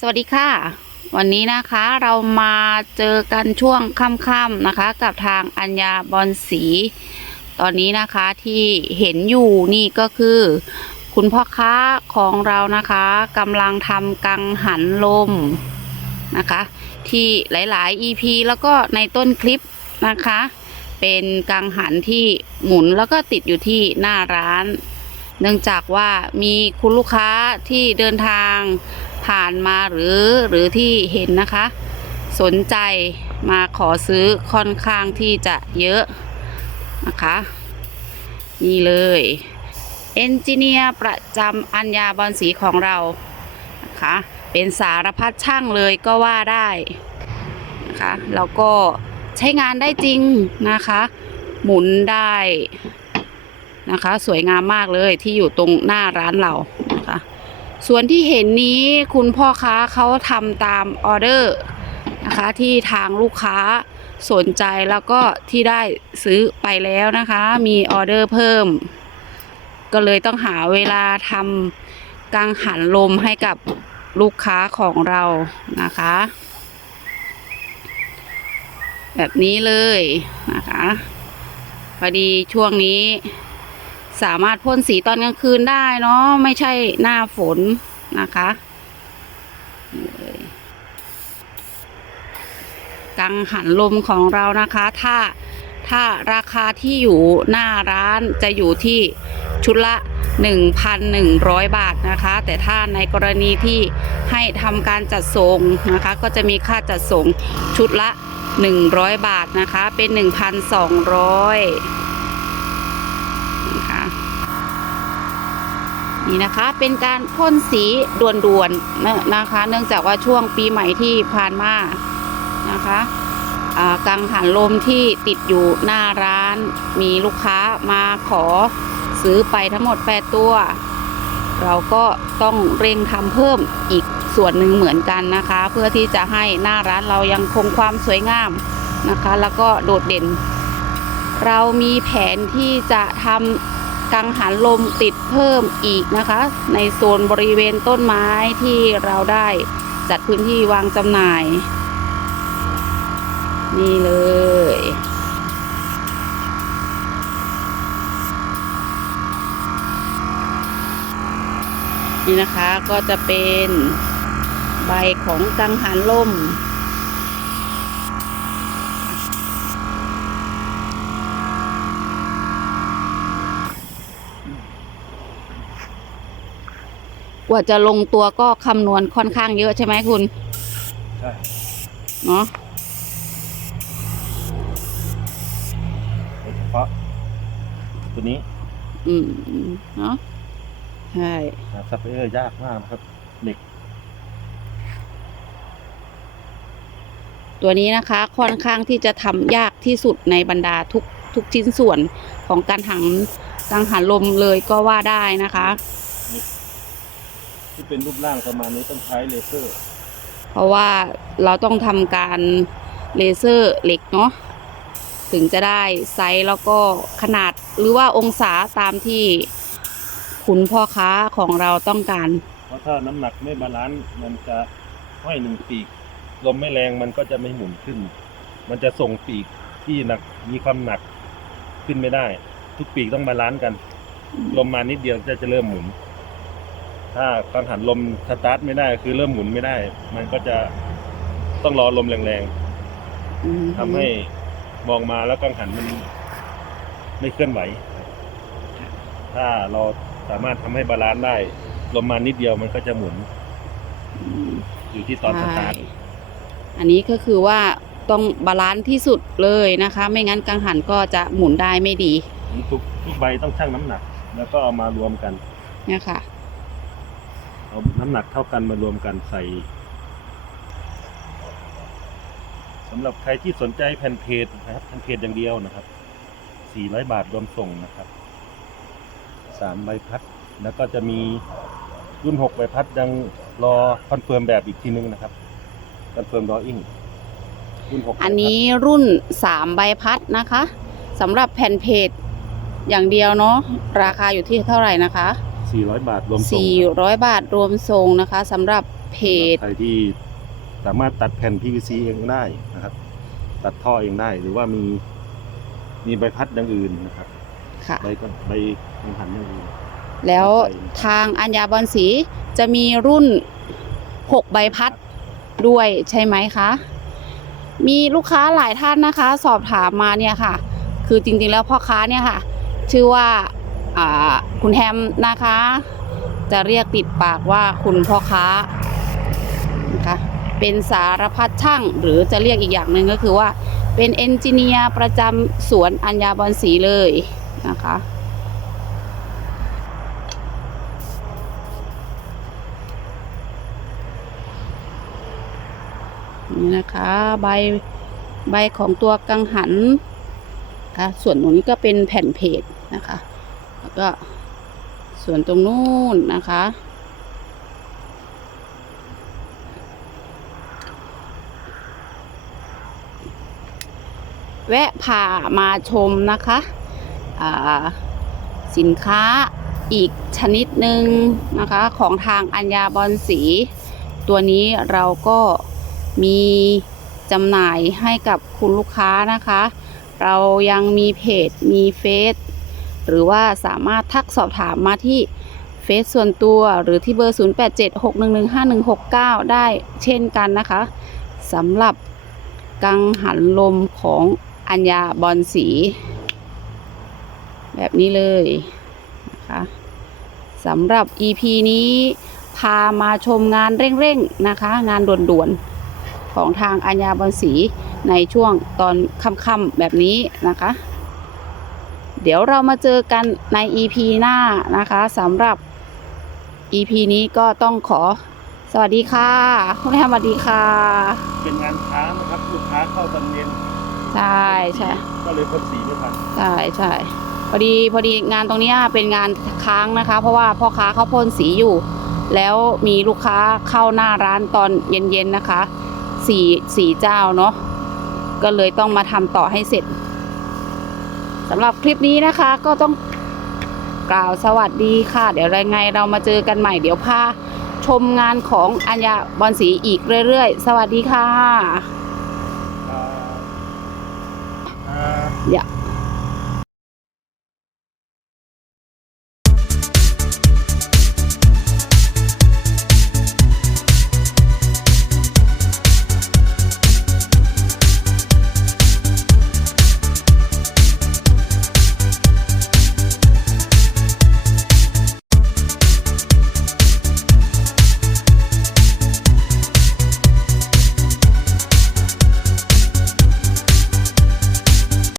สวัสดีค่ะ วันนี้นะคะเรามาเจอกันช่วงค่ำๆนะคะ กับทางอัญญาบอลสี ตอนนี้นะคะที่เห็นอยู่นี่ก็คือ คุณพ่อค้าของเรานะคะกำลังทำกังหันลมนะคะ ที่หลายๆ EP แล้วก็ในต้นคลิปนะคะ เป็นกังหันที่หมุนแล้วก็ติดอยู่ที่หน้าร้าน เนื่องจากว่ามีคุณลูกค้าที่เดินทาง ผ่านมาหรือหรือที่เห็นนะคะ สนใจมาขอซื้อค่อนข้างที่จะเยอะนะคะ นี่เลยเอนจิเนียร์ประจำอัญญาบอลสีของเรานะคะเป็นสารพัดช่างเลยก็ว่าได้นะคะแล้วก็ใช้งานได้จริงนะคะ หมุนได้นะคะ สวยงามมากเลยที่อยู่ตรงหน้าร้านเรา ส่วนที่เห็นนี้คุณพ่อค้าเขาทำตามออเดอร์นะคะที่ทางลูกค้าสนใจแล้วก็ที่ได้ซื้อไปแล้วนะคะ มีออเดอร์เพิ่ม ก็เลยต้องหาเวลาทำกังหันลมให้กับลูกค้าของเรานะคะ แบบนี้เลยนะคะพอดีช่วงนี้ สามารถพ่นสีตอนกลางคืนได้เนาะไม่ใช่หน้าฝนนะคะนี่เลยกังหันลมของเรานะคะ ถ้าถ้าราคาที่อยู่หน้าร้านจะอยู่ที่ชุดละ 1,100 บาทนะคะ แต่ถ้าในกรณีที่ให้ทำการจัดส่งนะคะ ก็จะมีค่าจัดส่งชุดละ 100 บาทนะคะ เป็น 1,200 นี่นะคะเป็นการพ่นสีด่วนๆนะนะคะ เนื่องจากว่าช่วงปีใหม่ที่ผ่านมานะคะอ่ากังหันลมที่ติดอยู่หน้าร้าน มีลูกค้ามาขอซื้อไปทั้งหมด 8 ตัว เราก็ต้องเร่งทำเพิ่มอีกส่วนหนึ่งเหมือนกันนะคะ เพื่อที่จะให้หน้าร้านเรายังคงความสวยงามนะคะ แล้วก็โดดเด่น เรามีแผนที่จะทำ กังหันลมติดเพิ่มอีกนะคะ ในโซนบริเวณต้นไม้ที่เราได้จัดพื้นที่วางจำหน่าย นี่เลย นี่นะคะก็จะเป็นใบของกังหันลม ว่าจะลงตัวก็คำนวณค่อนข้างเยอะใช่ไหมคุณ ใช่ เนาะโดยเฉพาะตัวนี้อืมเนาะใช่หาซัพพลายเออร์ยากมากนะครับเหล็กตัวนี้นะคะค่อนข้างที่จะทำยากที่สุดในบรรดาทุกทุกชิ้นส่วนของการหันกังหันลมเลยก็ว่าได้นะคะ ที่เป็นรูปร่างประมาณนี้ต้องใช้เลเซอร์ เพราะว่าเราต้องทำการเลเซอร์เหล็กเนาะถึงจะได้ไซส์แล้วก็ขนาดหรือว่าองศาตามที่คุณพ่อค้าของเราต้องการ เพราะถ้าน้ำหนักไม่บาลานซ์มันจะห้อยหนึ่งปีกลมไม่แรงมันก็จะไม่หมุนขึ้น มันจะส่งปีกที่หนักมีความหนักขึ้นไม่ได้ ทุกปีกต้องบาลานซ์กัน ลมมานิดเดียวจะจะเริ่มหมุน ถ้าตอนหันลมสตาร์ทไม่ได้ คือเริ่มหมุนไม่ได้ มันก็จะต้องรอลมแรงๆอืมทำให้มองมาแล้วกังหันมันไม่เคลื่อนไหว ถ้าเราสามารถทำให้บาลานซ์ได้ ลมมานิดเดียวมันก็จะหมุนอืมอยู่ที่ตอนสตาร์ทใช่อันนี้ก็คือว่าต้องบาลานซ์ที่สุดเลยนะคะ ไม่งั้นกังหันก็จะหมุนได้ไม่ดี ทุกทุกใบต้องชั่งน้ำหนัก แล้วก็เอามารวมกันเนี่ยค่ะ เอาน้ำหนักเท่ากันมารวมกันใส่สำหรับใครที่สนใจแผ่นเพจนะครับแผ่นเพจอย่างเดียวนะครับ400 บาทรวมส่งนะครับสามใบพัด แล้วก็จะมีรุ่น 6 ใบพัดยังรอคอนเฟิร์มแบบอีกทีนึงนะครับคอนเฟิร์มรออิ่งรุ่น6อันนี้รุ่นสามใบพัดนะคะสำหรับแผ่นเพจอย่างเดียวเนาะราคาอยู่ที่เท่าไหร่นะคะ 400 บาทรวมส่ง400 บาทรวมส่งนะคะสำหรับเพจ ใครที่สามารถตัดแผ่น PVC เองได้นะครับ ตัดท่อเองได้หรือว่ามีมีใบพัดอย่างอื่นนะครับค่ะ ใบก็ใบกังหันอย่างอื่น แล้วทางอัญญาบอลสีจะมีรุ่น 6 ใบพัดด้วยใช่ไหมคะ มีลูกค้าหลายท่านนะคะ สอบถามมาเนี่ยค่ะ คือจริงๆแล้วพ่อค้าเนี่ยค่ะ ชื่อว่าอ่า คุณแฮมนะคะ จะเรียกติดปากว่าคุณพ่อค้านะคะเป็นสารพัดช่างหรือจะเรียกอีกอย่างหนึ่งก็คือว่า เป็นเอนจิเนียร์ประจำสวนอัญญาบอลสีเลยนะคะนี่นะคะใบใบของตัวกังหันนะคะส่วนตรงนี้ก็เป็นแผ่นเพจนะคะ แล้วก็ส่วนตรงนู้นนะคะ แวะผ่ามาชมนะคะสินค้าอีกชนิดหนึ่งนะคะของทางอัญญาบอลสี ตัวนี้เราก็มีจำหน่ายให้กับคุณลูกค้านะคะ เรายังมีเพจมีเฟซ หรือว่าสามารถทักสอบถามมาที่เฟซส่วนตัวหรือที่เบอร์ 0876115169 ได้เช่นกันนะคะสำหรับกังหันลมของอัญญาบอลสี แบบนี้เลยนะคะสำหรับ EP นี้พามาชมงานเร่งๆนะคะ งานด่วนๆ ของทางอัญญาบอลสีในช่วงตอนค่ำๆแบบนี้นะคะ เดี๋ยวเรามาเจอกันใน EP หน้านะคะสำหรับ EP นี้ก็ต้องขอสวัสดีค่ะ คุณแม่สวัสดีค่ะ เป็นงานค้างนะครับลูกค้าเข้าตอนเย็นใช่ใช่ก็เลยพ่นสีไม่ทันใช่ใช่พอดีพอดีงานตรงเนี้ยเป็นงานค้างนะคะ เพราะว่าพ่อค้าเขาพ่นสีอยู่ แล้วมีลูกค้าเข้าหน้าร้านตอนเย็นๆนะคะสี่สี่เจ้าเนาะก็เลยต้องมาทำต่อให้เสร็จ สำหรับคลิปนี้นะคะก็ต้องกล่าวสวัสดีค่ะ เดี๋ยวยังไงเรามาเจอกันใหม่เดี๋ยวพาชมงานของอัญญาบอลสีอีกเรื่อยๆ สวัสดีค่ะอ่าอ่าอย่า